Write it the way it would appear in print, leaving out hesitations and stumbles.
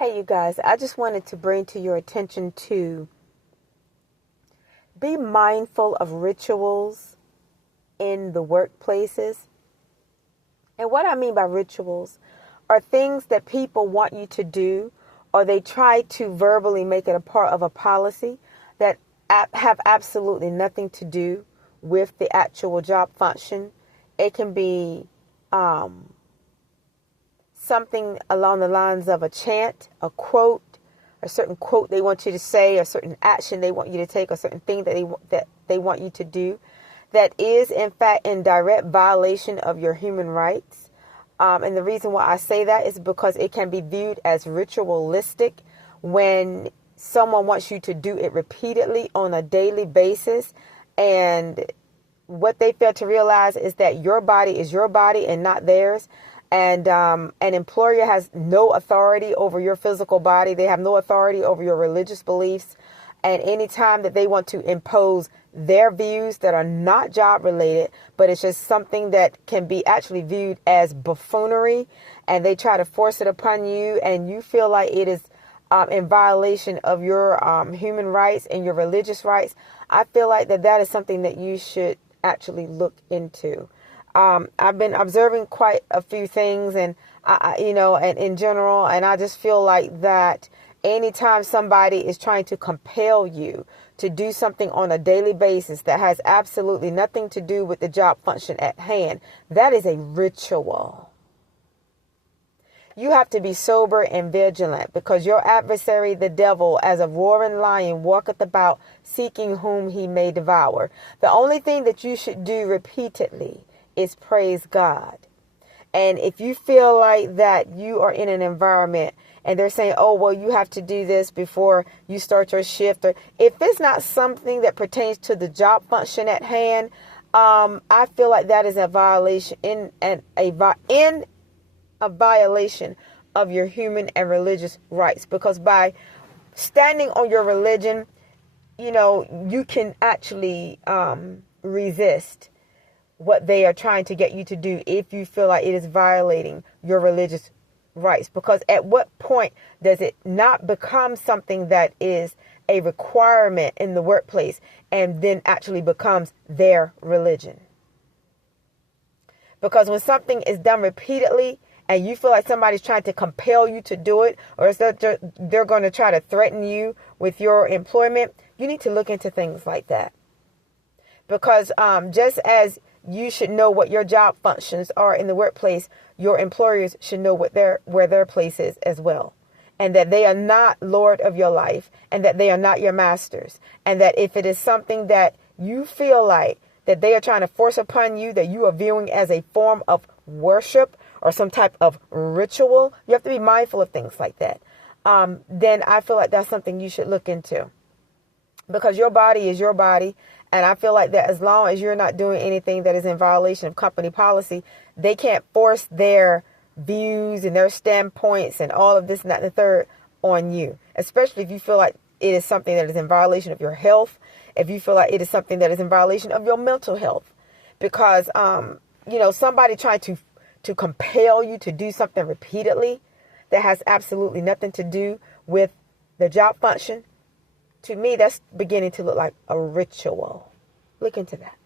Hey, you guys, I just wanted to bring to your attention to be mindful of rituals in the workplaces. And what I mean by rituals are things that people want you to do, or they try to verbally make it a part of a policy that have absolutely nothing to do with the actual job function. It can be something along the lines of a chant, a quote, a certain quote they want you to say, a certain action they want you to take, a certain thing that they want you to do, that is in fact in direct violation of your human rights. And the reason why I say that is because it can be viewed as ritualistic when someone wants you to do it repeatedly on a daily basis. And what they fail to realize is that your body is your body and not theirs. And an employer has no authority over your physical body. They have no authority over your religious beliefs. And any time that they want to impose their views that are not job related, but it's just something that can be actually viewed as buffoonery, and they try to force it upon you, and you feel like it is in violation of your human rights and your religious rights, I feel like that is something that you should actually look into. I've been observing quite a few things, and and in general, and I just feel like that anytime somebody is trying to compel you to do something on a daily basis that has absolutely nothing to do with the job function at hand, that is a ritual. You have to be sober and vigilant, because your adversary, the devil, as a roaring lion, walketh about, seeking whom he may devour. The only thing that you should do repeatedly is praise God. And if you feel like that you are in an environment and they're saying, oh, well, you have to do this before you start your shift, or if it's not something that pertains to the job function at hand, I feel like that is a violation in a violation of your human and religious rights, because by standing on your religion, you can actually resist what they are trying to get you to do if you feel like it is violating your religious rights. Because at what point does it not become something that is a requirement in the workplace and then actually becomes their religion? Because when something is done repeatedly and you feel like somebody's trying to compel you to do it, or they're going to try to threaten you with your employment, you need to look into things like that. Because just as you should know what your job functions are in the workplace, your employers should know where their place is as well. And that they are not Lord of your life, and that they are not your masters. And that if it is something that you feel like that they are trying to force upon you, that you are viewing as a form of worship or some type of ritual, you have to be mindful of things like that. Then I feel like that's something you should look into. Because your body is your body. And I feel like that as long as you're not doing anything that is in violation of company policy, they can't force their views and their standpoints and all of this and that and the third on you. Especially if you feel like it is something that is in violation of your health. If you feel like it is something that is in violation of your mental health. Because, somebody trying to compel you to do something repeatedly that has absolutely nothing to do with the job function, to me, that's beginning to look like a ritual. Look into that.